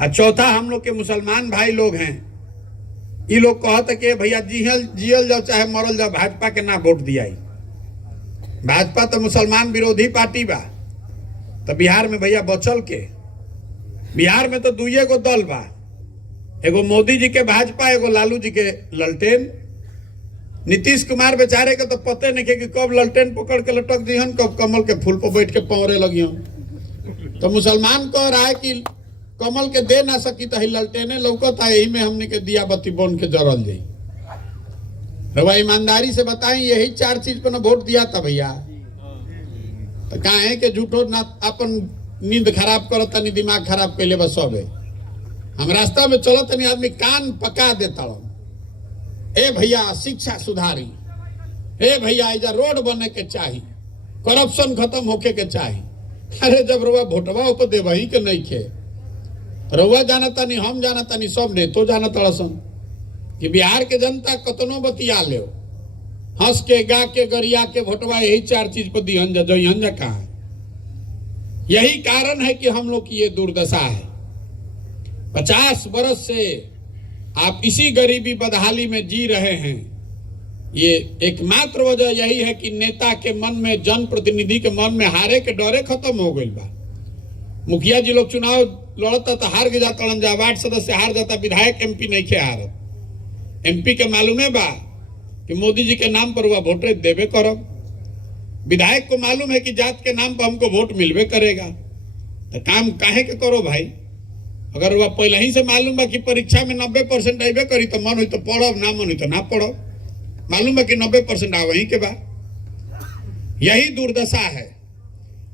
और चौथा हम लोग के मुसलमान भाई लोग हैं, ये लोग कहते कि भैया जियल जाओ चाहे मरल जाओ, भाजपा के ना वोट दिया। भाजपा तो मुसलमान विरोधी पार्टी बा। तो बिहार में भैया बचल के, बिहार में तो दुइये गो दल बा, एगो मोदी जी के भाजपा, एगो लालू जी के ललटेन। नीतीश कुमार बेचारे के तो पते नहीं कि कब ललटेन पकड़ के लटक दिहन, कब कमल के फूल पर बैठ के पौरे लगियन। तो मुसलमान कह रहा है कि कमल के दे ना सकी तो ललटेने लौकता, यही में हमने के दिया बत्ती बन के जरल जाई। रवा ईमानदारी से बताएं, यही चार चीज पर ना वोट दिया था भैया। तो कहा है कि झूठो ना अपन नींद खराब करो तनी, दिमाग खराब कैले बस सब है। हम रास्ता में चलो तनी आदमी कान पका देता। ए भैया शिक्षा सुधारी, ए भैया इधर रोड बने के चाहिए, करप्शन खत्म होके के चाहिए। अरे जब रुआ भोटवा ऊपर दे वही के नहीं खे, रुआ जाना तनी, हम जाना तनी, सब ने तो जाना तड़सन कि बिहार के जनता कतनो बतिया ले, हंस के गा के गरिया के भोटवा यही चार चीज पर दिहन जा, जो हंजा कहा है। यही कारण है कि हम लोग की ये दुर्दशा है। 50 बरस से आप इसी गरीबी बदहाली में जी रहे हैं। ये एकमात्र वजह यही है कि नेता के मन में, जनप्रतिनिधि के मन में हारे के डरे खत्म हो गई बा। मुखिया जी लोग चुनाव लड़ता तो हार के जाता, जा वार्ड सदस्य हार जाता, विधायक एमपी नहीं खे हारत। एमपी के मालूम है बा कि मोदी जी के नाम पर वह वोट देवे करब। विधायक को मालूम है कि जात के नाम पर हमको वोट मिलवे करेगा। तो काम काहे के करो भाई। अगर वह पहले ही से मालूम बा कि परीक्षा में 90% आइबे करी तो मन हुई तो पढ़ब, ना मन हुई तो ना पढ़ब। मालूम है कि 90% आवे ही के बाद। यही दुर्दशा है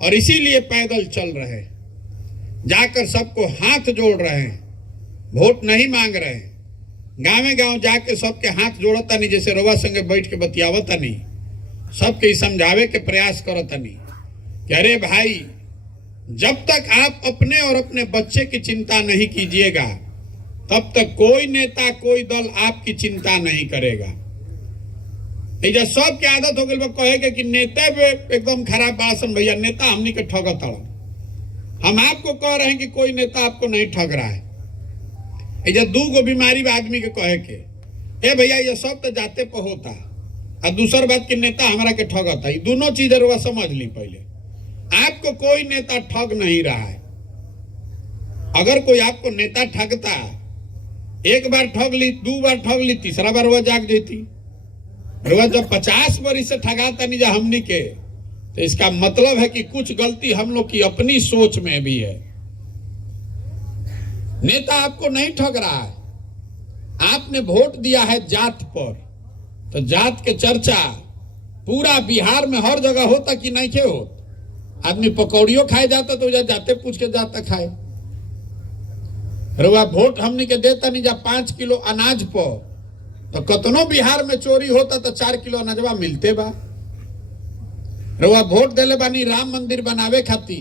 और इसीलिए पैदल चल रहे, जाकर सबको हाथ जोड़ रहे हैं, वोट नहीं मांग रहे हैं। गाँव गाँव जाके सबके हाथ जोड़ता नहीं, जैसे रवा संगे बैठ के बतियावता नहीं, सबके समझावे के प्रयास करता नहीं कि अरे भाई, जब तक आप अपने और अपने बच्चे की चिंता नहीं कीजिएगा तब तक कोई नेता, कोई दल आपकी चिंता नहीं करेगा। जब सबके आदत हो गई कहेगा कि नेता भी एकदम खराब बासन, भैया नेता हमनी के ठगत। हम आपको कह रहे हैं कि कोई नेता आपको नहीं ठग रहा है। जब 2 बीमारी आदमी के कहे के, ए भैया ये सब तो जाते पर होता, और दूसर बात कि नेता हमारा के ठगता। ये दोनों चीजें रुआ समझ ली। पहले आपको कोई नेता ठग नहीं रहा है। अगर कोई आपको नेता ठगता, एक बार ठग ली, 2 बार ठग ली, तीसरा बार वह जाग देती। रुआ जब 50 बरिस से ठगाता नहीं जा हमनी के, तो इसका मतलब है कि कुछ गलती हम लोग की अपनी सोच में भी है। नेता आपको नहीं ठग रहा है। आपने वोट दिया है जात पर, तो जात के चर्चा पूरा बिहार में हर जगह होता कि नहीं के हो। आदमी पकौड़ियों खाए जाता तो जाते पूछ के जाता खाए। रुआ वोट हमने के देता नहीं जा 5 किलो अनाज पर, तो कतनो बिहार में चोरी होता तो 4 किलो अनाजवा मिलते बा। रुआ वोट देले बानी राम मंदिर बनावे खाती,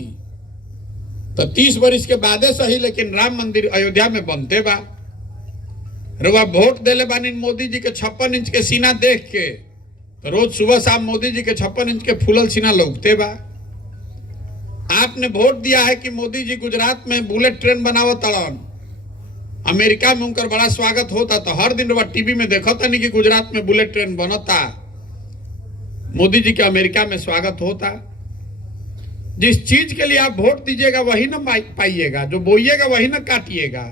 तो 30 बरिस के बादे सही, लेकिन राम मंदिर अयोध्या में बनते बा। रुआ वोट देले बानी मोदी जी के 56 इंच के सीना देख के, तो रोज सुबह शाम मोदी जी के 56 इंच के फूलल सीना लौकते बा। आपने वोट दिया है कि मोदी जी गुजरात में बुलेट ट्रेन बनावत तड़न, अमेरिका में उनका बड़ा स्वागत होता, तो हर दिन रुआ टीवी में देखता नहीं कि गुजरात में बुलेट ट्रेन बनता, मोदी जी के अमेरिका में स्वागत होता। जिस चीज के लिए आप वोट दीजिएगा वही ना पाइएगा, जो बोइएगा वही ना काटिएगा।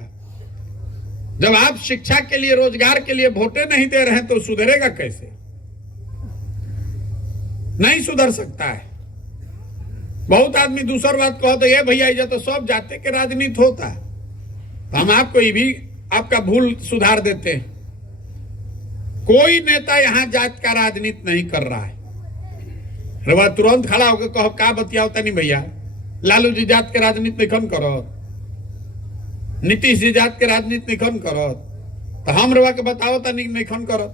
जब आप शिक्षा के लिए, रोजगार के लिए वोटे नहीं दे रहे हैं तो सुधरेगा कैसे? नहीं सुधर सकता है। बहुत आदमी दूसर बात कहते ये भैया ये तो सब जाते के राजनीति होता, तो हम आपको ये भी आपका भूल सुधार देते हैं। कोई नेता यहां जात का राजनीति नहीं कर रहा है। रवा तुरंत खड़ा होकर कहो का बतियावता नहीं भैया, लालू जी जात के राजनीति निखन करो, नीतीश जी जात के राजनीति निखन करो, तो हम रवा के बताओता नहीं निखन करो।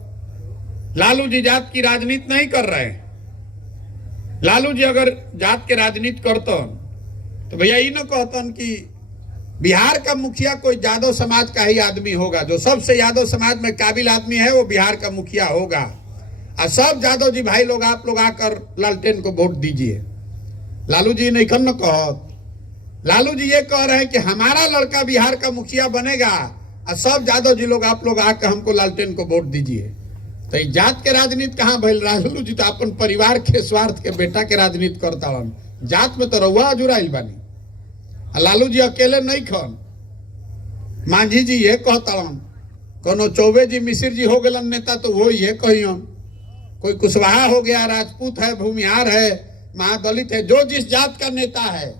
लालू जी जात की राजनीति नहीं कर रहे हैं। लालू जी अगर जात के राजनीति करतन तो भैया ये न कहतन कि बिहार का मुखिया कोई यादव समाज का ही आदमी होगा, जो सबसे यादव समाज में काबिल आदमी है वो बिहार का मुखिया होगा। और सब यादव जी भाई लोग, आप लोग आकर लालटेन को वोट दीजिए। लालू जी नहीं कन न कहत, लालू जी ये कह रहे हैं कि हमारा लड़का बिहार का मुखिया बनेगा और सब यादव जी लोग आप लोग आके हमको लालटेन को वोट दीजिए। तो ये जात के राजनीति कहाँ भइल? लालू जी तो अपन परिवार के स्वार्थ के बेटा के राजनीति करता हन। जात में तो रउआ अजुराइल बानी। लालू जी अकेले नहीं खन, मांझी जी ये कहतन, कोनो चौबे जी मिसिर जी हो गए नेता तो वो ये कहियन, कोई कुशवाहा हो गया, राजपूत है, भूमिहार है, महादलित है, जो जिस जात का नेता है,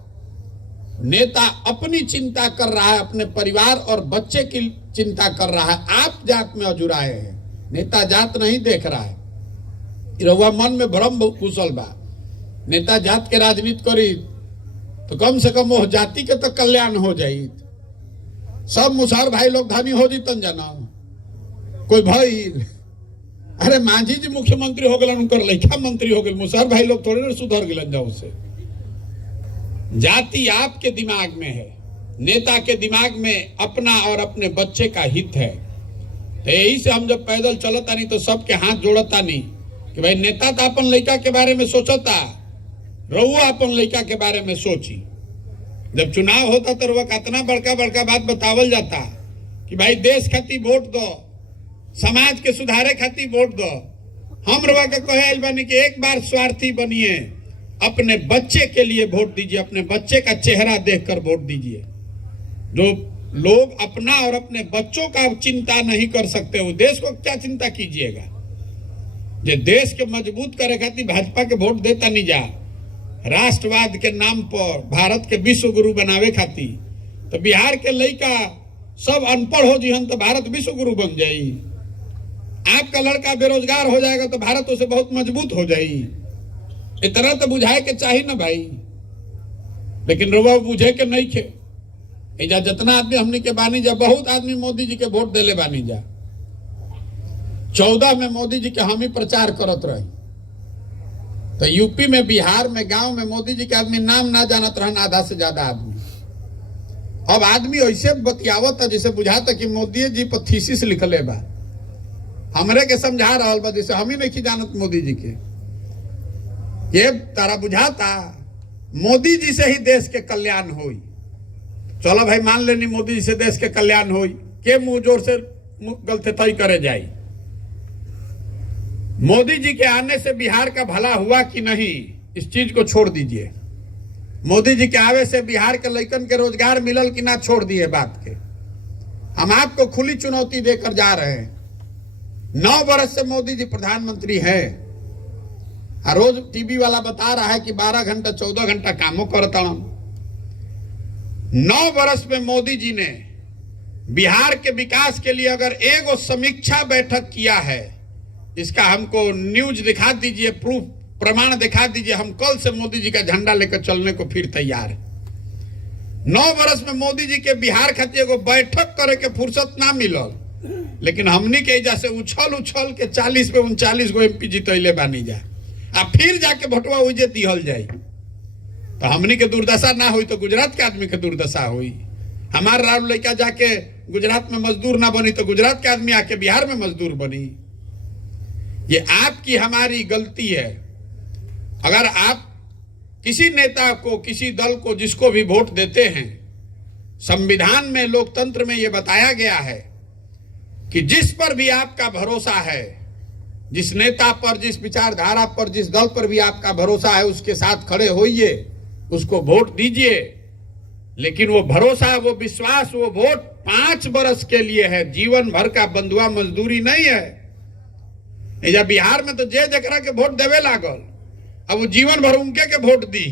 नेता अपनी चिंता कर रहा है, अपने परिवार और बच्चे की चिंता कर रहा है। आप जात में अजुराए हैं, नेता जात नहीं देख रहा है। रउआ मन में भ्रम घुसल बा। नेता जात के राजनीति करी तो कम से कम वो जाति के तो कल्याण हो जाई। सब मुसहर भाई लोग धनी हो जीतन जाना कोई भाई। अरे मांझी जी मुख्यमंत्री हो गए, उनकर लड़का मंत्री हो गए, मुसहर भाई लोग थोड़े ना सुधर गए जाओ से। जाति आपके दिमाग में है, नेता के दिमाग में अपना और अपने बच्चे का हित है। तो यही से हम जब पैदल चलता नहीं तो सबके हाथ जोड़ता नहीं कि भाई नेता तो अपन लड़का के बारे में सोचता, रहुआ अपन लड़का के बारे में सोची। जब चुनाव होता तो रुआ कितना बड़का बड़का बात बतावल जाता कि भाई देश खातिर वोट दो, समाज के सुधारे खातिर वोट दो। हम रुआ के कहे बानी कि एक बार स्वार्थी बनिए, अपने बच्चे के लिए वोट दीजिए, अपने बच्चे का चेहरा देखकर वोट दीजिए। जो लोग अपना और अपने बच्चों का चिंता नहीं कर सकते, वो देश को क्या चिंता कीजिएगा। जो देश के मजबूत करे खातिर भाजपा के वोट देता नहीं जा, राष्ट्रवाद के नाम पर भारत के विश्व गुरु बनावे खातिर, तो बिहार के लड़का सब अनपढ़ हो जीवन तो भारत विश्व गुरु बन जाई। आपका लड़का बेरोजगार हो जाएगा तो भारत उसे बहुत मजबूत हो जाई। इतना तो बुझाए के चाहिए ना भाई, लेकिन रुआ बुझे के नहीं खे। एजा जितना आदमी हमने के बानी जा, बहुत आदमी मोदी जी के वोट देले बानी जा। 14 में मोदी जी के हम ही प्रचार करत रही, तो यूपी में, बिहार में, गांव में मोदी जी के आदमी नाम ना जानत रहन, आधा से ज्यादा आदमी। अब आदमी ऐसे बतियावत है जैसे बुझाता कि मोदी जी पर थीसिस लिखले बा, हमरे के समझा रहा बा, जैसे हम ही नहीं जानत मोदी जी के। ये तारा बुझाता मोदी जी से ही देश के कल्याण होई। चलो भाई मान लेनी मोदी जी से देश के कल्याण होई, के मुंह जोर से गलते तय करे जाई। मोदी जी के आने से बिहार का भला हुआ कि नहीं, इस चीज को छोड़ दीजिए। मोदी जी के आवे से बिहार के लड़कन के रोजगार मिलल कि ना, छोड़ दिए बात के। हम आपको खुली चुनौती देकर जा रहे हैं। 9 वर्ष से मोदी जी प्रधानमंत्री हैं, और रोज टीवी वाला बता रहा है कि 12 घंटा 14 घंटा कामों करता हूं। 9 वर्ष में मोदी जी ने बिहार के विकास के लिए अगर एगो समीक्षा बैठक किया है, इसका हमको न्यूज दिखा दीजिए, प्रूफ प्रमाण दिखा दीजिए। हम कल से मोदी जी का झंडा लेकर चलने को फिर तैयार है। 9 वर्ष में मोदी जी के बिहार खातिर एगो बैठक करे के फुर्सत ना मिलल, लेकिन हमनी के एजा से उछल उछल के 40 पे 39 गो एमपी जीतैले बानी जा, आ फिर जाके भोटवा उजे दिहल जाई। तो हमनी के दुर्दशा ना हुई तो गुजरात के आदमी के दुर्दशा हुई। हमार राव लड़का जाके गुजरात में मजदूर ना बनी तो गुजरात के आदमी आके बिहार में मजदूर बनी। ये आपकी हमारी गलती है। अगर आप किसी नेता को, किसी दल को, जिसको भी वोट देते हैं, संविधान में, लोकतंत्र में यह बताया गया है कि जिस पर भी आपका भरोसा है, जिस नेता पर, जिस विचारधारा पर, जिस दल पर भी आपका भरोसा है, उसके साथ खड़े होइए, उसको वोट दीजिए। लेकिन वो भरोसा, वो विश्वास, वो वोट 5 वर्ष के लिए है, जीवन भर का बंधुआ मजदूरी नहीं है। जब बिहार में तो जे जकरा के वोट देवे लागल, अब वो जीवन भर उनके के वोट दी।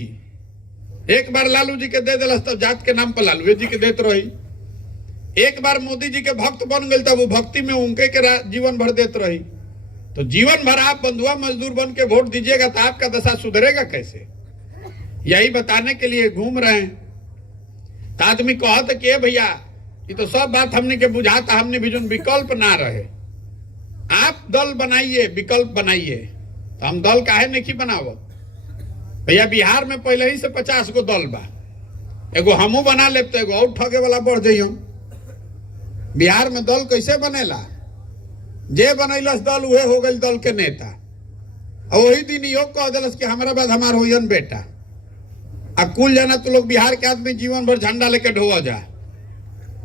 एक बार लालू जी के दे दिलस तब जात के नाम पर लालू जी के देते रही। एक बार मोदी जी के भक्त बन गए तब वो भक्ति में उनके के जीवन भर देते रही। तो जीवन भर आप बंधुआ मजदूर बन के वोट दीजिएगा तो आपका दशा सुधरेगा कैसे? यही बताने के लिए घूम रहे हैं। तो आदमी कहत कि भैया ये तो सब बात हमने के बुझाता, हमने भी जो विकल्प ना रहे। आप दल बनाइए, विकल्प बनाइए। तो हम दल काहे नहीं बनावत भैया? बिहार में पहले ही से 50 गो दल बा, एगो हमू बना ले तो एगो और ठगे वाला बढ़ जाइयो। बिहार में दल कैसे बनेला? जे बनैलस दल उहे हो गई दल के नेता, और वही दिन यो कह दिलस कि हमारा बाद हमार होयन बेटा। कुल जाना तो लोग बिहार के आदमी जीवन भर झंडा लेके ढोआ जा।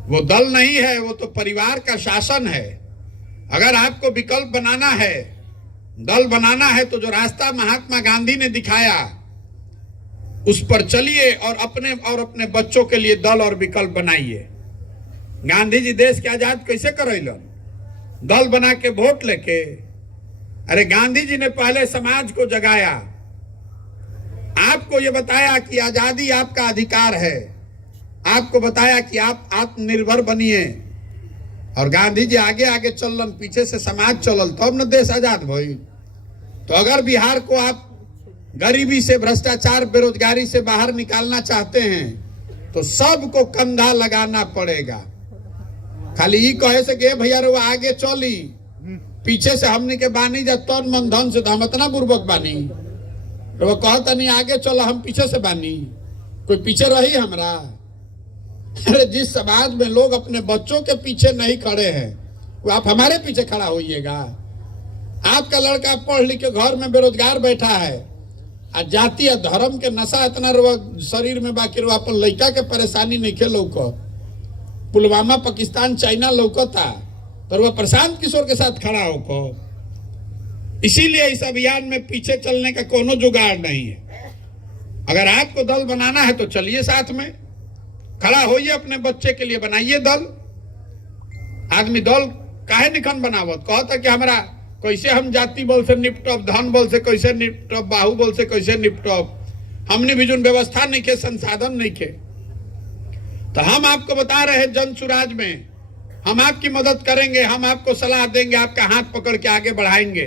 वो दल नहीं है, वो तो परिवार का शासन है। अगर आपको विकल्प बनाना है, दल बनाना है, तो जो रास्ता महात्मा गांधी ने दिखाया उस पर चलिए और अपने बच्चों के लिए दल और विकल्प बनाइए। गांधी जी देश के आजाद कैसे करैलन? दल बना के वोट लेके। अरे गांधी जी ने पहले समाज को जगाया, आपको यह बताया कि आजादी आपका अधिकार है, आपको बताया कि आप आत्मनिर्भर बनिए। और गांधी जी आगे आगे चलन, पीछे से समाज चलल, तब न देश आजाद भइल। तो अगर बिहार को आप गरीबी से, भ्रष्टाचार, बेरोजगारी से बाहर निकालना चाहते हैं तो सबको कंधा लगाना पड़ेगा। खाली ही कहे से कि भैया रो आगे चली, पीछे से हमने के बानी जा तन मन धन से, तो हम इतना बुर्बक बानी। तो वो कहता नहीं आगे चलो, हम पीछे से बानी, कोई पीछे रही हमरा? अरे जिस समाज में लोग अपने बच्चों के पीछे नहीं खड़े हैं, वो आप हमारे पीछे खड़ा होइएगा? आपका लड़का पढ़ लिख के घर में बेरोजगार बैठा है, और जाति और धर्म के नशा इतना शरीर में बाकी रो, अपन लड़का के परेशानी नहीं खेलो को। पुलवामा, पाकिस्तान, चाइना लौकता, तो वह प्रशांत किशोर के साथ खड़ा होको। इसीलिए इस अभियान में पीछे चलने का कोनो जुगाड़ नहीं है। अगर आपको दल बनाना है तो चलिए, साथ में खड़ा होइए, अपने बच्चे के लिए बनाइए दल। आदमी दल काहे निखन बनावत? कहता कि हमारा कैसे हम जाति बल से निपटब, धन बल से कैसे निपटब, बाहुबल से कैसे निपटब, हमने भी जो व्यवस्था नहीं के, संसाधन नहीं के। तो हम आपको बता रहे हैं, जन सुराज में हम आपकी मदद करेंगे, हम आपको सलाह देंगे, आपका हाथ पकड़ के आगे बढ़ाएंगे।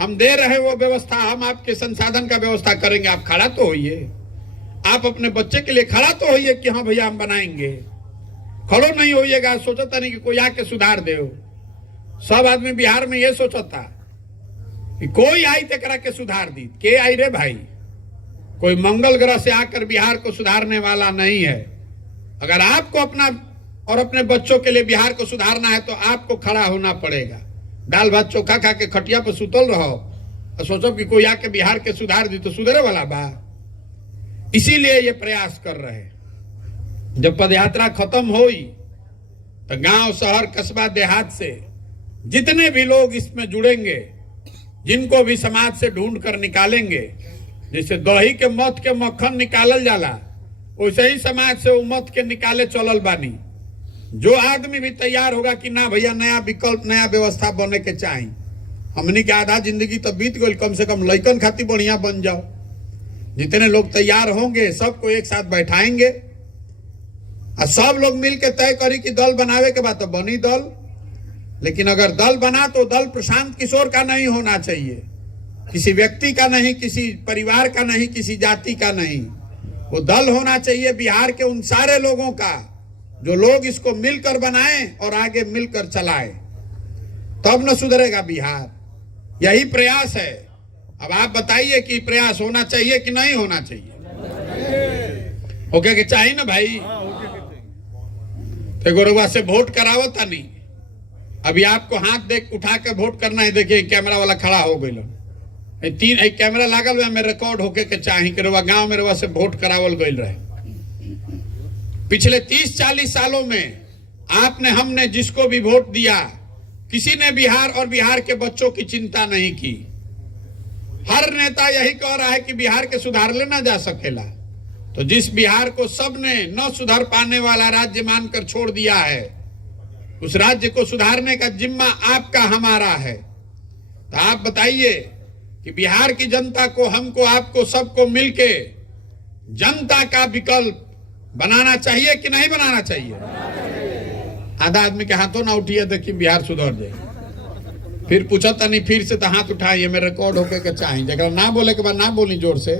हम दे रहे वो व्यवस्था, हम आपके संसाधन का व्यवस्था करेंगे। आप खड़ा तो होइए, आप अपने बच्चे के लिए खड़ा तो होइए कि हाँ भैया हम बनाएंगे। खड़ो नहीं होइएगा, सोचता नहीं कि कोई आके सुधार दे। सब आदमी बिहार में ये सोचता कि कोई आई तो करा के सुधार दी। के आई रे भाई? कोई मंगल ग्रह से आकर बिहार को सुधारने वाला नहीं है। अगर आपको अपना और अपने बच्चों के लिए बिहार को सुधारना है तो आपको खड़ा होना पड़ेगा। दाल भात चोखा खा के खटिया पर सुतल रहो और सोचो कि कोई आके बिहार के सुधार दी, तो सुधरे वाला बा? इसीलिए ये प्रयास कर रहे हैं। जब पदयात्रा खत्म हुई तो गांव, शहर, कस्बा, देहात से जितने भी लोग इसमें जुड़ेंगे, जिनको भी समाज से ढूंढ कर निकालेंगे, जैसे दही के मथ के मक्खन निकालल जाला, वैसे ही समाज से उम्मत के निकाले चलल बानी। जो आदमी भी तैयार होगा कि ना भैया नया विकल्प, नया व्यवस्था बने के चाहिए, हमनी के आधा जिंदगी तो बीत गई, कम से कम लइकन खातिर बढ़िया बन जाओ। जितने लोग तैयार होंगे सबको एक साथ बैठाएंगे और सब लोग मिलकर तय करी कि दल बनावे के बाद तो बनी दल। लेकिन अगर दल बना तो दल प्रशांत किशोर का नहीं होना चाहिए, किसी व्यक्ति का नहीं, किसी परिवार का नहीं, किसी जाति का नहीं। वो दल होना चाहिए बिहार के उन सारे लोगों का जो लोग इसको मिलकर बनाएं और आगे मिलकर चलाएं, तब न सुधरेगा बिहार। यही प्रयास है। अब आप बताइए कि प्रयास होना चाहिए कि नहीं होना चाहिए? ओके के चाहिए ना भाई? तो गोरवा से वोट करावता नहीं। अभी आपको हाथ देख उठा के वोट करना है। देखिए कैमरा वाला खड़ा हो गई, तीन कैमरा लागल में रिकॉर्ड होके के चाही कि रवा गांव में रवा से वोट करावल गई रहे। पिछले 30-40 सालों में आपने, हमने जिसको भी वोट दिया, किसी ने बिहार और बिहार के बच्चों की चिंता नहीं की। हर नेता यही कह रहा है कि बिहार के सुधार ले ना जा सकेला। तो जिस बिहार को सबने न सुधर पाने वाला राज्य मानकर छोड़ दिया है, उस राज्य को सुधारने का जिम्मा आपका, हमारा है। तो आप बताइए कि बिहार की जनता को, हमको, आपको, सबको मिलके जनता का विकल्प बनाना चाहिए कि नहीं बनाना चाहिए? आधा आदमी के हाथों ना उठिए, देखिए बिहार सुधर जाए। फिर पूछा नहीं, फिर से तो हाथ उठाइए, मैं रिकॉर्ड होके के चाहिए। जगह ना बोले के बाद ना बोली जोर से।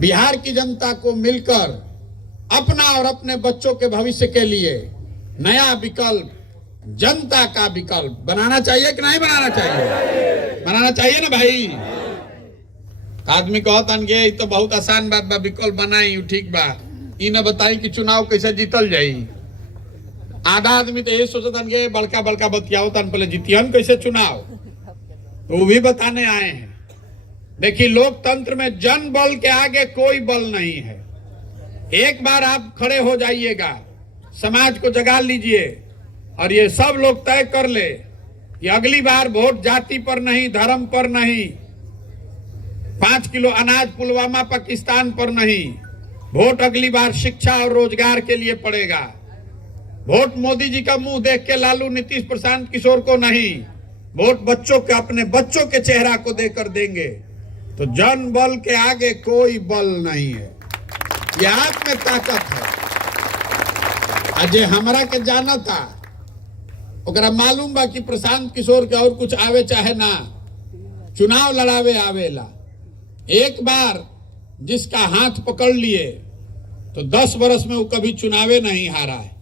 बिहार की जनता को मिलकर अपना और अपने बच्चों के भविष्य के लिए नया विकल्प, जनता का विकल्प बनाना चाहिए कि नहीं बनाना चाहिए? बनाना चाहिए ना भाई। आदमी कहता कि तो बहुत आसान बात बा, विकल्प बनाई ठीक बा, ई न बताई कि चुनाव कैसे जीतल जाई। आधा आदमी तो ये सोचता कि बड़का बड़का बतियाओ तन पहले जीतियन कैसे चुनाव, तो वो भी बताने आए हैं। देखिए, लोकतंत्र में जन बल के आगे कोई बल नहीं है। एक बार आप खड़े हो जाइएगा, समाज को जगा लीजिए और ये सब लोग तय कर ले कि अगली बार वोट जाति पर नहीं, धर्म पर नहीं, 5 किलो अनाज पुलवामा पाकिस्तान पर नहीं, वोट अगली बार शिक्षा और रोजगार के लिए पड़ेगा। वोट मोदी जी का मुंह देख के लालू, नीतीश, प्रशांत किशोर को नहीं, वोट बच्चों के, अपने बच्चों के चेहरा को देकर देंगे। तो जन बल के आगे कोई बल नहीं है, ये आप में ताकत है। अजय हमरा के जाना था, ओकरा मालूम बा कि प्रशांत किशोर के और कुछ आवे चाहे ना, चुनाव लड़ावे आवेला। एक बार जिसका हाथ पकड़ लिए तो 10 वर्ष में वो कभी चुनावे नहीं हारा है।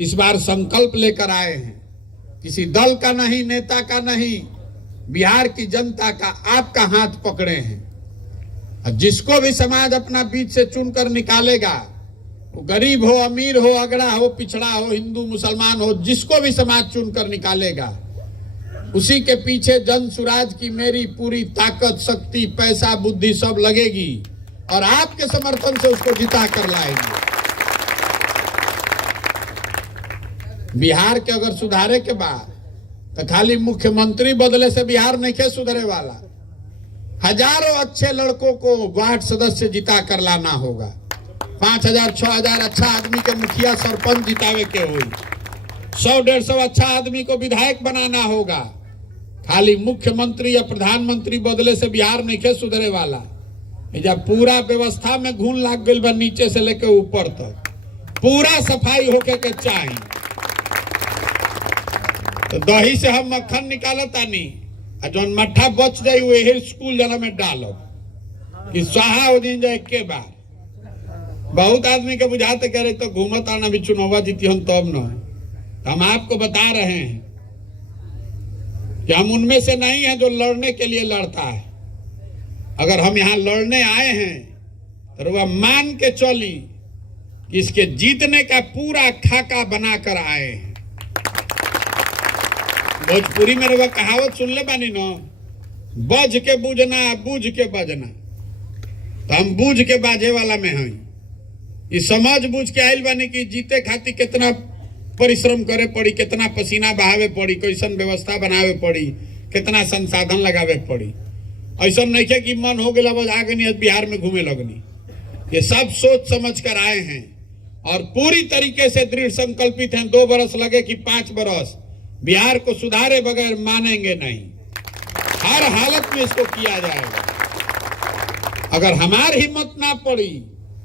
इस बार संकल्प लेकर आए हैं, किसी दल का नहीं, नेता का नहीं, बिहार की जनता का, आपका हाथ पकड़े हैं। और जिसको भी समाज अपना बीच से चुनकर निकालेगा, वो गरीब हो, अमीर हो, अगड़ा हो, पिछड़ा हो, हिंदू मुसलमान हो, जिसको भी समाज चुनकर निकालेगा, उसी के पीछे जन सुराज की मेरी पूरी ताकत, शक्ति, पैसा, बुद्धि सब लगेगी और आपके समर्थन से उसको जिता कर लाएंगे। बिहार के अगर सुधारे के बाद तो खाली मुख्यमंत्री बदले से बिहार नहीं के सुधरे वाला, हजारों अच्छे लड़कों को वार्ड सदस्य जिता कर लाना होगा। 5,000 6,000 अच्छा आदमी के मुखिया सरपंच जितावे के हुई, 100-150 अच्छा आदमी को विधायक बनाना होगा। खाली मुख्यमंत्री या प्रधानमंत्री बदले से बिहार नहीं के सुधरे वाला। जब पूरा व्यवस्था में घून लाग गई बा, नीचे से लेकर ऊपर तक पूरा सफाई होके के चाहिए। तो दही से हम मक्खन निकालतानी, जौन मट्ठा बच जाये वही स्कूल जना में डालो कि स्वाहा हो दिन जाए के बार। बहुत आदमी के बुझाते कह रहे तो घूमत आना भी चुनाव जीती हम तब न। हम आपको बता रहे हैं कि हम उनमें से नहीं हैं जो लड़ने के लिए लड़ता है। अगर हम यहाँ लड़ने आए हैं तो वह मान के चली कि इसके जीतने का पूरा खाका बनाकर आए हैं। भोजपुरी में वह कहावत सुन ले बानी न, बज के बूझना, बूझ के बजना। तो हम बूझ के बाजे वाला में हैं। ये समझ बूझ के आयल बानी कि जीते खातिर कितना परिश्रम करे पड़ी, कितना पसीना बहावे पड़ी, कैसन व्यवस्था बनावे पड़ी, कितना संसाधन लगावे पड़ी। ऐसा नहीं है कि मन हो गया बस आगे बिहार में घूमे लगनी। ये सब सोच समझ कर आए हैं और पूरी तरीके से दृढ़ संकल्पित हैं। 2 बरस लगे कि 5 बरस, बिहार को सुधारे बगैर मानेंगे नहीं। हर हालत में इसको किया जाएगा। अगर हमारी हिम्मत ना पड़ी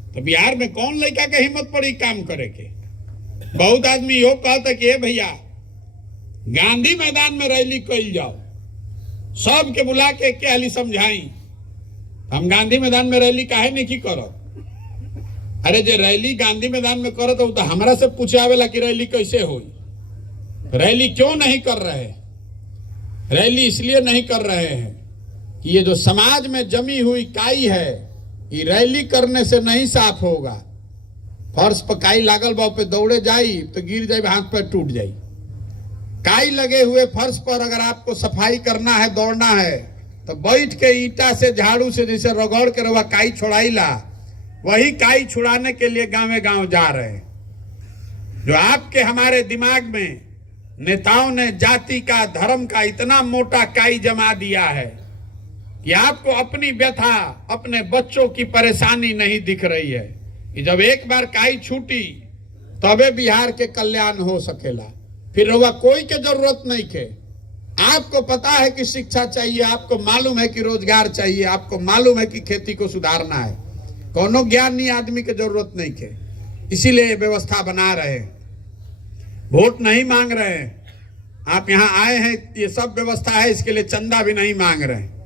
तो बिहार में कौन लड़का के हिम्मत पड़ी काम करे के। बहुत आदमी यो कहता कि भैया गांधी मैदान में रैली कल जाओ, सबके बुला के क्या हाली समझाई। हम गांधी मैदान में रैली काहे नहीं की करो। अरे जे रैली गांधी मैदान में करो तो हमरा से पूछे आवेला कि रैली कैसे हुई। रैली क्यों नहीं कर रहे? रैली इसलिए नहीं कर रहे हैं कि ये जो समाज में जमी हुई काई है, ये रैली करने से नहीं साफ होगा। फर्श पर काई लागल बा पे दौड़े जाई तो गिर जाए, हाथ पैर टूट जाई। काई लगे हुए फर्श पर अगर आपको सफाई करना है, दौड़ना है, तो बैठ के ईटा से, झाड़ू से जैसे रगड़ के रवा काई छोड़ाईला, वही काई छुड़ाने के लिए गांव गांव जा रहे हैं। जो आपके हमारे दिमाग में नेताओं ने जाति का, धर्म का इतना मोटा काई जमा दिया है कि आपको अपनी व्यथा, अपने बच्चों की परेशानी नहीं दिख रही है कि जब एक बार काई छूटी तबे बिहार के कल्याण हो सकेला। फिर वह कोई के जरूरत नहीं के। आपको पता है कि शिक्षा चाहिए, आपको मालूम है कि रोजगार चाहिए, आपको मालूम है कि खेती को सुधारना है। कोनो ज्ञानी आदमी की जरूरत नहीं के, इसीलिए व्यवस्था बना रहे हैं। वोट नहीं मांग रहे हैं। आप यहाँ आए हैं, ये सब व्यवस्था है, इसके लिए चंदा भी नहीं मांग रहे हैं।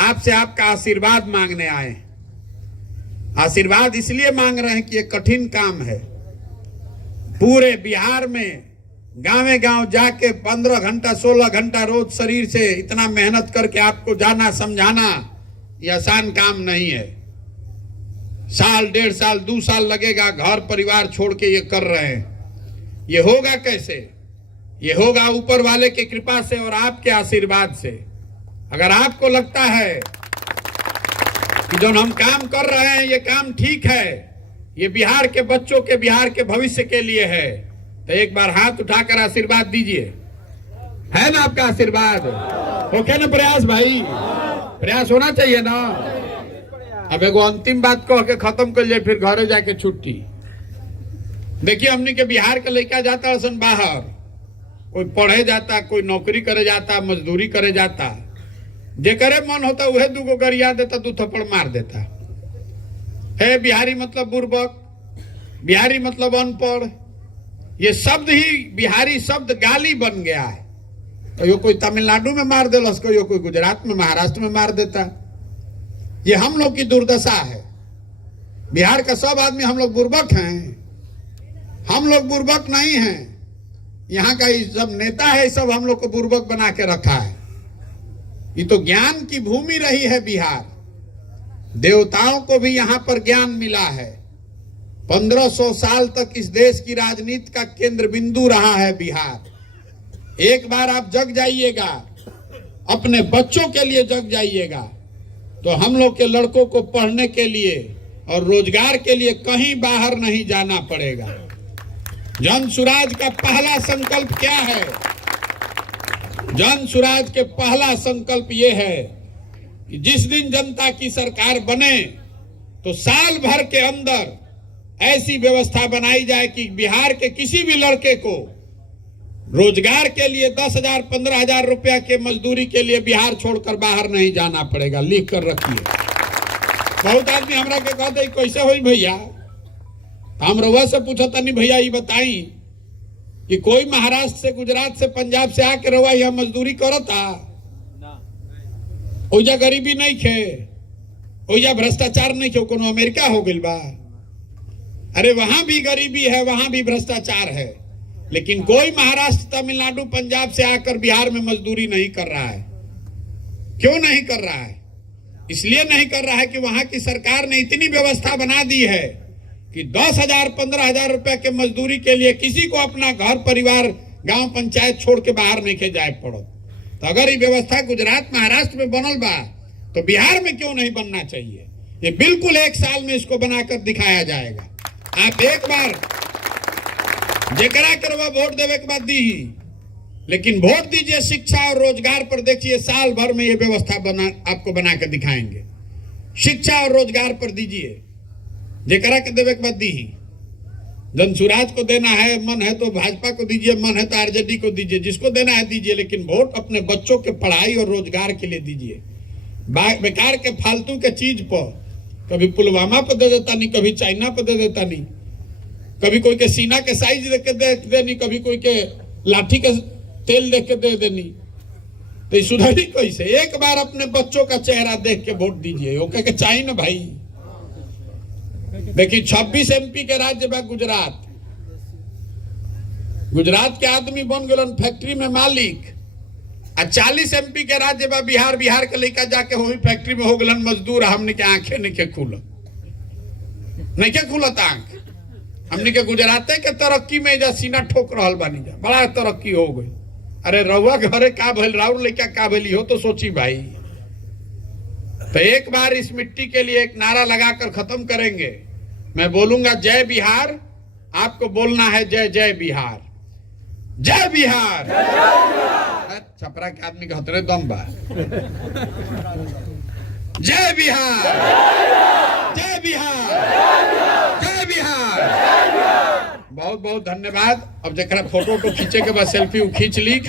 आपसे आपका आशीर्वाद मांगने आए हैं। आशीर्वाद इसलिए मांग रहे हैं कि ये कठिन काम है। पूरे बिहार में गांव गांव जाके 15 घंटा 16 घंटा रोज शरीर से इतना मेहनत करके आपको जाना, समझाना, ये आसान काम नहीं है। साल, 1.5 साल, 2 साल लगेगा। घर परिवार छोड़ के ये कर रहे हैं। ये होगा कैसे? ये होगा ऊपर वाले की कृपा से और आपके आशीर्वाद से। अगर आपको लगता है कि जो हम काम कर रहे हैं ये काम ठीक है, ये बिहार के बच्चों के, बिहार के भविष्य के लिए है। तो एक बार हाथ उठाकर आशीर्वाद दीजिए। है ना आपका आशीर्वाद? ओके ना प्रयास भाई? प्रयास होना चाहिए ना। अब एगो अंतिम बात कह के खत्म कर जाए, फिर घरे जाके छुट्टी। देखिए हमने के बिहार के लड़का जाता सन बाहर, कोई पढ़े जाता, कोई नौकरी करे जाता, मजदूरी करे जाता, जे करे मन होता वह दूगो गरिया देता, 2 थप्पड़ मार देता है। बिहारी मतलब बुर्बक, बिहारी मतलब अनपढ़, ये शब्द ही बिहारी शब्द गाली बन गया है। तो यो कोई तमिलनाडु में मार दे लस्को, यो कोई गुजरात में, महाराष्ट्र में मार देता। ये हम लोग की दुर्दशा है। बिहार का सब आदमी हम लोग बुर्बक हैं? हम लोग बुर्बक नहीं हैं। यहाँ का ये सब नेता है, सब हम लोग को बुर्बक बना के रखा है। ये तो ज्ञान की भूमि रही है बिहार। देवताओं को भी यहाँ पर ज्ञान मिला है। 1500 साल तक इस देश की राजनीति का केंद्र बिंदु रहा है बिहार। एक बार आप जग जाइएगा, अपने बच्चों के लिए जग जाइएगा, तो हम लोग के लड़कों को पढ़ने के लिए और रोजगार के लिए कहीं बाहर नहीं जाना पड़ेगा। जन सुराज का पहला संकल्प क्या है? जन सुराज के पहला संकल्प यह है कि जिस दिन जनता की सरकार बने तो साल भर के अंदर ऐसी व्यवस्था बनाई जाए कि बिहार के किसी भी लड़के को रोजगार के लिए 10,000 15,000 रुपया के मजदूरी के लिए बिहार छोड़कर बाहर नहीं जाना पड़ेगा। लिख कर रखिए। बहुत आदमी हमरा के कहते कैसे होई भैया? हम रउआ से पूछा तनी भैया ये बताई कि कोई महाराष्ट्र से, गुजरात से, पंजाब से आके रउआ यहाँ मजदूरी करता? ओजा गरीबी नहीं खे, ओजा भ्रष्टाचार नहीं खे, कोनो अमेरिका हो गइल बा? अरे वहां भी गरीबी है, वहां भी भ्रष्टाचार है, लेकिन कोई महाराष्ट्र, तमिलनाडु, पंजाब से आकर बिहार में मजदूरी नहीं कर रहा है। क्यों नहीं कर रहा है? इसलिए नहीं कर रहा है कि वहां की सरकार ने इतनी व्यवस्था बना दी है कि 10,000 15,000 रुपए के मजदूरी के लिए किसी को अपना घर परिवार, गांव, पंचायत छोड़ के बाहर नहीं के जाए पड़ो। तो अगर ये व्यवस्था गुजरात, महाराष्ट्र में बनल बा तो बिहार में क्यों नहीं बनना चाहिए? ये बिल्कुल 1 साल में इसको बनाकर दिखाया जाएगा। आप एक बार जेकरा करवा वोट देवे के बाद दी ही, लेकिन वोट दीजिए शिक्षा और रोजगार पर। देखिए साल भर में ये व्यवस्था आपको बना के दिखाएंगे। शिक्षा और रोजगार पर दीजिए, जेकरा के देवे के बाद दी ही। जनसुराज को देना है, मन है तो भाजपा को दीजिए, मन है तो आरजेडी को दीजिए, जिसको देना है दीजिए, लेकिन वोट अपने बच्चों के पढ़ाई और रोजगार के लिए दीजिए। बेकार के फालतू के चीज पर, कभी पुलवामा पर दे देता नहीं, कभी चाइना पर दे देता नहीं, कभी कोई के सीना के साइज देख के दे देनी, कभी कोई के लाठी के तेल देख के दे देनी। तो सुधरी कैसे? एक बार अपने बच्चों का चेहरा देख के वोट दीजिए। ओके के चाहिए ना भाई? देखिए 26 MP के राज्य बा गुजरात। गुजरात के आदमी बन गए फैक्ट्री में मालिक, और 40 MP के राज्य बा बिहार। बिहार के लड़का जाके वही फैक्ट्री में हो गए मजदूर। हमने के आंखें नहीं के खुलत, नहीं के खुलत आंख। हमने के गुजराते के तरक्की में जा सीना ठोक रहा बानी, जा बड़ा तरक्की हो गई। अरे रउआ घरे का भइल, राउर लड़का का भइल हो तो सोची भाई। तो एक बार इस मिट्टी के लिए एक नारा लगाकर खत्म करेंगे। मैं बोलूंगा जय बिहार, आपको बोलना है जय जय बिहार, जय बिहार। छपरा के आदमी कहते दम बा। जय बिहार, जय बिहार, जय बिहार। बहुत बहुत धन्यवाद। अब जरा फोटो खींचे के बाद सेल्फी खींच ली।